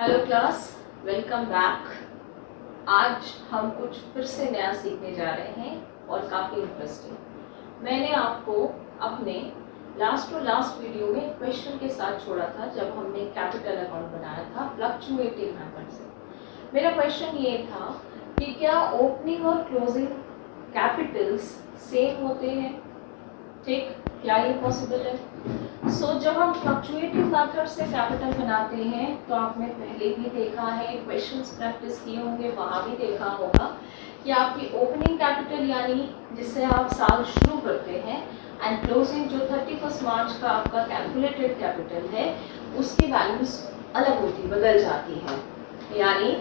Hello class, welcome back. आज हम कुछ फिर से नया सीखने जा रहे हैं और काफ़ी इंटरेस्टिंग। मैंने आपको अपने लास्ट वीडियो में क्वेश्चन के साथ छोड़ा था जब हमने कैपिटल अकाउंट बनाया था फ्लक्चुएटिंग मेथड से। मेरा क्वेश्चन ये था कि क्या ओपनिंग और क्लोजिंग कैपिटल्स सेम होते हैं? ठीक, क्या ये पॉसिबल है? जब हम फ्लक्चुएटिव मेथड से कैपिटल बनाते हैं तो आपने पहले भी देखा है, क्वेश्चंस प्रैक्टिस किए होंगे, वहाँ भी देखा होगा कि आपकी ओपनिंग कैपिटल यानी जिससे आप साल शुरू करते हैं एंड क्लोजिंग जो 31 मार्च का आपका कैलकुलेटेड कैपिटल है उसकी वैल्यूज अलग होती, बदल जाती हैं। यानी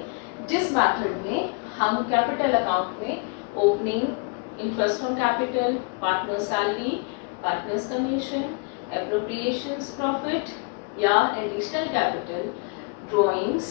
जिस मेथड में हम कैपिटल अकाउंट में opening interest on capital, partner salary, partners commission, appropriations profit या एडिशनल कैपिटल, ड्रॉइंग्स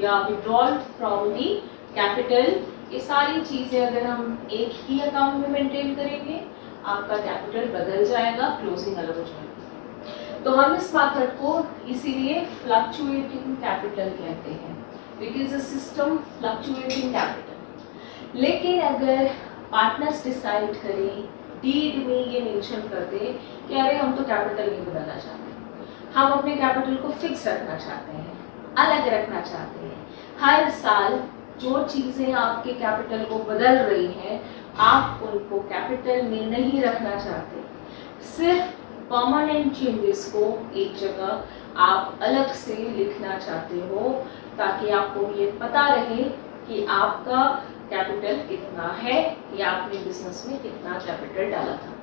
या विड्रॉल फ्रॉम दी कैपिटल, ये सारी चीज़ें अगर हम एक ही अकाउंट में मेंटेन करेंगे आपका कैपिटल बदल जाएगा, क्लोजिंग अलग हो जाएगी। तो हम इस मेथड को इसीलिए फ्लक्चुएटिंग कैपिटल कहते हैं। It is a system fluctuating capital. लेकिन अगर पार्टनर्स डिसाइड करें, डीड में ये मेंशन कर दे कि अरे हम तो कैपिटल नहीं बदलना चाहते, हम अपने कैपिटल को फिक्स रखना चाहते हैं, अलग रखना चाहते हैं, हर साल जो चीज़ें आपके कैपिटल को बदल रही हैं आप उनको कैपिटल में नहीं रखना चाहते, सिर्फ परमानेंट चेंजेस को एक जगह आप अलग से लिखना चाहते हो ताकि आपको ये पता रहे कि आपका कैपिटल कितना है या आपने बिजनेस में कितना कैपिटल डाला था।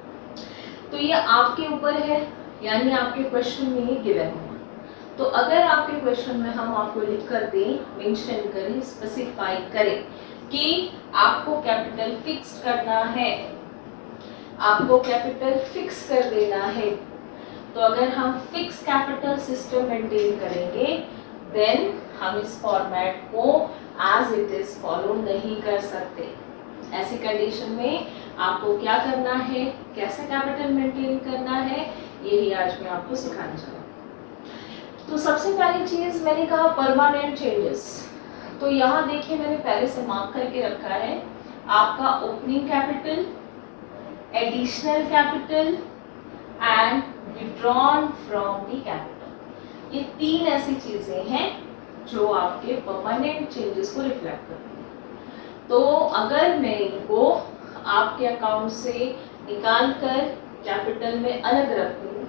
तो ये आपके ऊपर है, यानी आपके क्वेश्चन में ये गिवन होगा। तो अगर आपके क्वेश्चन में हम आपको लिख कर दें, मेंशन करें, स्पेसिफाई करें कि आपको कैपिटल फिक्स करना है, आपको कैपिटल फिक्स कर देना है, तो अगर हम फिक्स कैपिटल सिस्टम मेंटेन करेंगे देन हम इस फॉर्मेट को एज इट इज फॉलो नहीं कर सकते। ऐसी कंडीशन में आपको क्या करना है, कैसे कैपिटल मेंटेन करना है, यही आज मैं आपको सिखाने जा रहा हूँ। तो सबसे पहली चीज मैंने कहा परमानेंट चेंजेस। तो यहाँ देखिए मैंने पहले से मार्क करके रखा है आपका opening capital, additional capital and withdrawn from the capital. ये तीन ऐसी चीजें हैं जो आपके परमानेंट चेंजेस को रिफ्लेक्ट करती हैं। तो अगर मैं इनको आपके अकाउंट से निकाल कर कैपिटल में अलग रख दूं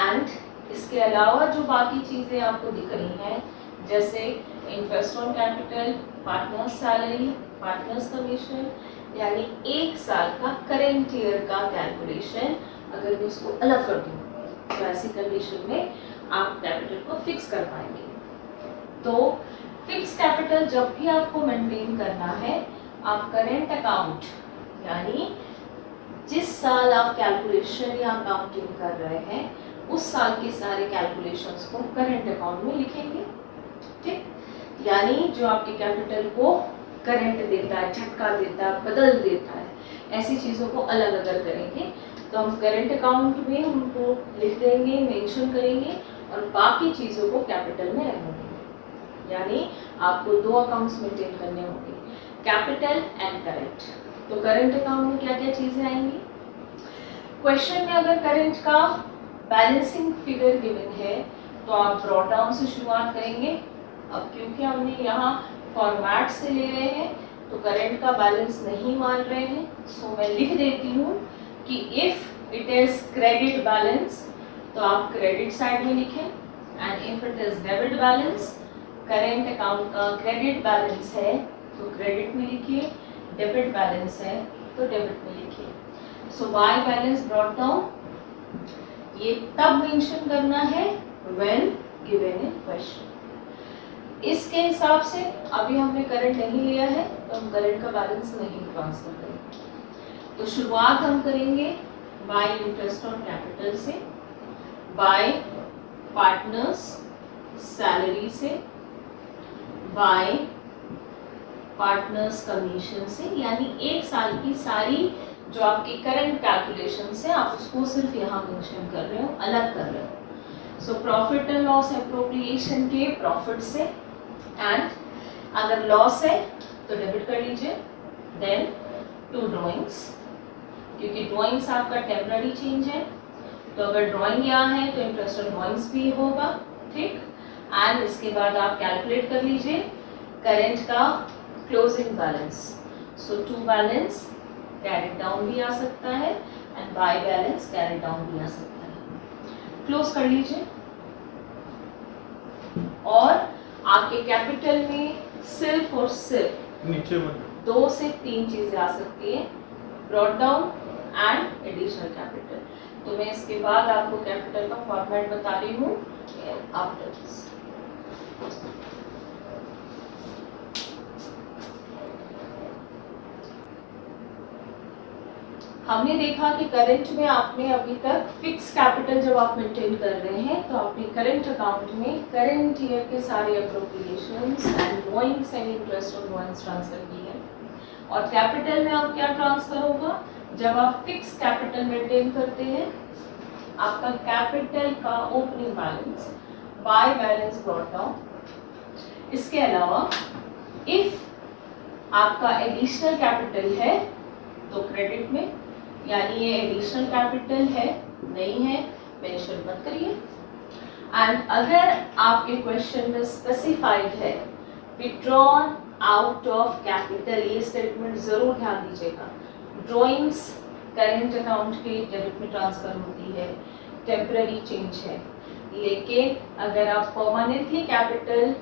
एंड इसके अलावा जो बाकी चीजें आपको दिख रही हैं जैसे interest on capital, partners salary, partners commission, यानी एक साल का करेंट ईयर का कैलकुलेशन अगर मैं उसको अलग कर दूं तो ऐसी कंडीशन में आप कैपिटल को फिक्स कर पाएंगे। तो फिक्स कैपिटल जब भी आपको मेंटेन करना है आप करेंट अकाउंट यानी जिस साल आप कैलकुलेशन या अकाउंटिंग कर रहे हैं उस साल के सारे कैलकुलेशंस को करेंट अकाउंट में लिखेंगे। ठीक, यानी जो आपके कैपिटल को करंट देता है, झटका देता है, बदल देता है, ऐसी चीज़ों को अलग अगर करेंगे तो हम करंट अकाउंट में उनको लिख देंगे, मेंशन करेंगे और बाकी चीज़ों को कैपिटल में रहने देंगे। यानी आपको दो अकाउंट्स मेंटेन करने होंगे, कैपिटल एंड करंट। तो करंट अकाउंट में क्या क्या चीज़ें आएंगी? क्वेश्चन में अगर करंट का बैलेंसिंग फिगर गिवन है तो आप ड्रॉ डाउन से शुरुआत करेंगे। अब क्योंकि हमने यहाँ फॉर्मेट से ले रहे हैं तो करंट का बैलेंस नहीं मान रहे हैं, सो मैं लिख देती हूँ कि if it is credit balance तो आप क्रेडिट साइड में लिखें and if it is debit balance, current account का क्रेडिट बैलेंस है तो क्रेडिट में लिखिए, डेबिट बैलेंस है तो डेबिट में लिखिए। सो वाई बैलेंस ब्रॉट डाउन ये तब मेंशन करना है व्हेन गिवन इन क्वेश्चन। इसके हिसाब से अभी हमने करंट नहीं लिया है तो हम करंट का बैलेंस नहीं ट्रांसफर करेंगे। तो शुरुआत हम करेंगे बाय इंटरेस्ट ऑन कैपिटल से, बाय पार्टनर्स सैलरी से, बाय पार्टनर्स कमीशन से, यानी एक साल की सारी जो आपकी करंट कैलकुलेशन है आप उसको सिर्फ यहाँ मेंशन कर रहे हो, अलग कर रहे हो। So profit and loss appropriation के प्रॉफिट से, एंड अगर लॉस है तो डेबिट कर लीजिए। देन टू ड्रॉइंग्स, क्योंकि ड्रॉइंग्स आपका टेम्पररी चेंज है, तो अगर ड्रॉइंग यहाँ है तो इंटरेस्ट ऑन ड्रॉइंग्स भी होगा, ठीक। एंड इसके बाद आप कैलकुलेट कर लीजिए करेंट का closing balance. So to balance carry down भी आ सकता है and by balance carry down भी आ सकता है। क्लोज कर लीजिए। और आपके कैपिटल में सिर्फ और सिर्फ नीचे 2 से 3 चीजें आ सकती है, brought down and additional capital. तो मैं इसके बाद आपको कैपिटल का फॉर्मेट बता रही हूँ आफ्टर दिस। हमने देखा कि करंट में आपने अभी तक फिक्स कैपिटल जब आप मेंटेन कर रहे हैं तो आपने करंट अकाउंट में करंट ईयर के सारे appropriations and drawings and interest on drawings transfer की है। और कैपिटल में आप क्या ट्रांसफर होगा, जब आप फिक्स कैपिटल मेंटेन करते हैं आपका कैपिटल का opening balance by balance brought down. इसके अलावा इफ आपका एडिशनल कैपिटल है तो क्रेडिट में, यानी ये एडिशनल कैपिटल है, नहीं है मेंशन मत करिए। एंड अगर आपके क्वेश्चन में स्पेसिफाइड है विथड्रॉन आउट ऑफ कैपिटल, ये स्टेटमेंट जरूर ध्यान दीजिएगा। ड्रॉइंग्स करेंट अकाउंट के डेबिट में ट्रांसफर होती है, टेम्पररी चेंज है, लेकिन अगर आप परमानेंटली कैपिटल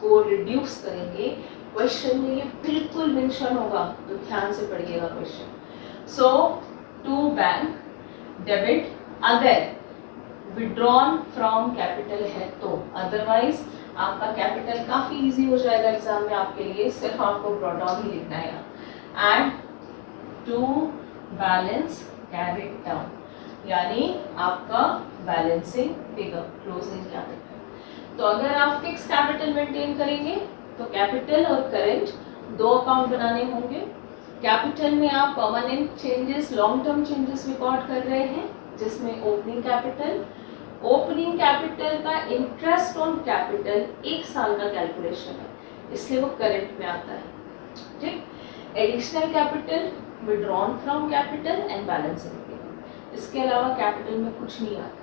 को रिड्यूस करेंगे क्वेश्चन में ये बिल्कुल मेंशन होगा, तो ध्यान से पढ़िएगा question. So to bank debit अगर विड्रॉन फ्रॉम कैपिटल है तो, अदरवाइज आपका कैपिटल काफी इजी हो जाएगा एग्जाम में आपके लिए, सिर्फ आपको ब्रॉट डाउन ही लिखना है। And to balance carried down, यानी आपका बैलेंसिंग फिगर क्लोजिंग कैपिटल। तो अगर आप फिक्स कैपिटल मेंटेन करेंगे तो कैपिटल और करंट 2 अकाउंट बनाने होंगे। कैपिटल में आप permanent changes, long term changes record कर रहे हैं, जिसमें ओपनिंग कैपिटल का इंटरेस्ट ऑन कैपिटल 1 साल का कैलकुलेशन है, इसलिए वो करंट में आता है, ठीक। Additional capital withdrawn from capital and balancing figure, इसके अलावा कैपिटल में कुछ नहीं आता।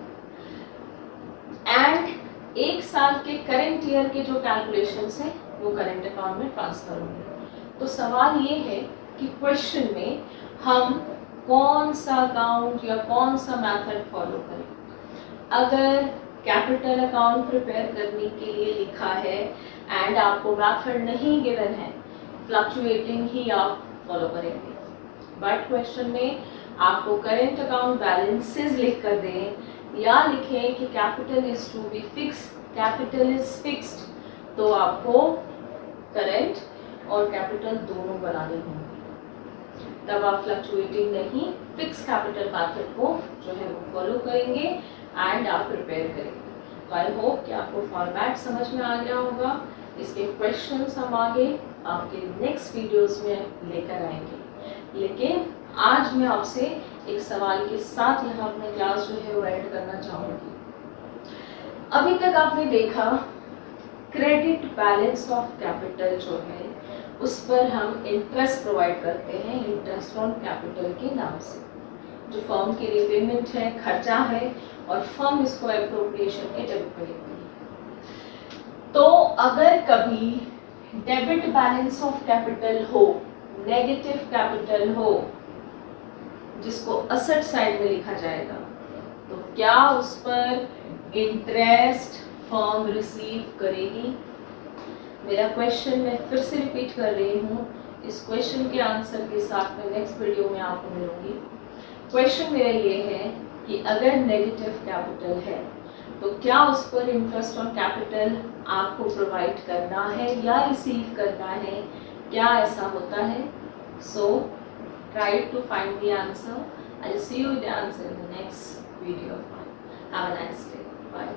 एंड 1 साल के करंट ईयर के जो कैलकुलेशंस हैं वो करंट अकाउंट में ट्रांसफर होंगे। तो सवाल ये है कि क्वेश्चन में हम कौन सा अकाउंट या कौन सा मेथड फॉलो करें। अगर कैपिटल अकाउंट प्रिपेयर करने के लिए लिखा है एंड आपको मेथड नहीं गिवन है, फ्लक्चुएटिंग ही आप फॉलो करेंगे। बट क्वेश्चन में आपको करंट अकाउंट बैलेंसेस लिख कर दें या लिखें कि capital is to be fix, capital is fixed, तो आपको करंट और कैपिटल दोनों बनाने होंगे, तब आप फ्लक्चुएटिंग नहीं फिक्स कैपिटल मेथड को जो है वो फॉलो करेंगे एंड आप प्रिपेयर करेंगे। तो आई होप कि आपको फॉर्मेट समझ में आ गया होगा। इसके क्वेश्चंस हम आगे आपके नेक्स्ट वीडियोस में लेकर आएंगे, लेकिन आज मैं आपसे एक सवाल के साथ यहाँ अपने क्लास जो है वो एंड करना चाहूँगी। अभी तक आपने देखा क्रेडिट बैलेंस ऑफ कैपिटल जो है उस पर हम इंटरेस्ट प्रोवाइड करते हैं इंटरेस्ट ऑन कैपिटल के नाम से, जो फर्म की रिपेमेंट है, खर्चा है, और फर्म इसको एप्रोप्रिएशन के डेबिट पे लेती है। तो अगर कभी डेबिट बैलेंस ऑफ कैपिटल हो, नेगेटिव कैपिटल हो, जिसको असेट साइड में लिखा जाएगा, तो क्या उस पर इंटरेस्ट फर्म रिसीव करेगी? मेरा क्वेश्चन मैं फिर से रिपीट कर रही हूँ, इस क्वेश्चन के आंसर के साथ मैं नेक्स्ट वीडियो में आपको मिलूंगी। क्वेश्चन मेरा ये है कि अगर नेगेटिव कैपिटल है तो क्या उस पर इंटरेस्ट ऑन कैपिटल आपको प्रोवाइड करना है या रिसीव करना है, क्या ऐसा होता है? So try to find the answer. I will see you the answer in the next video. Have a nice day. Bye.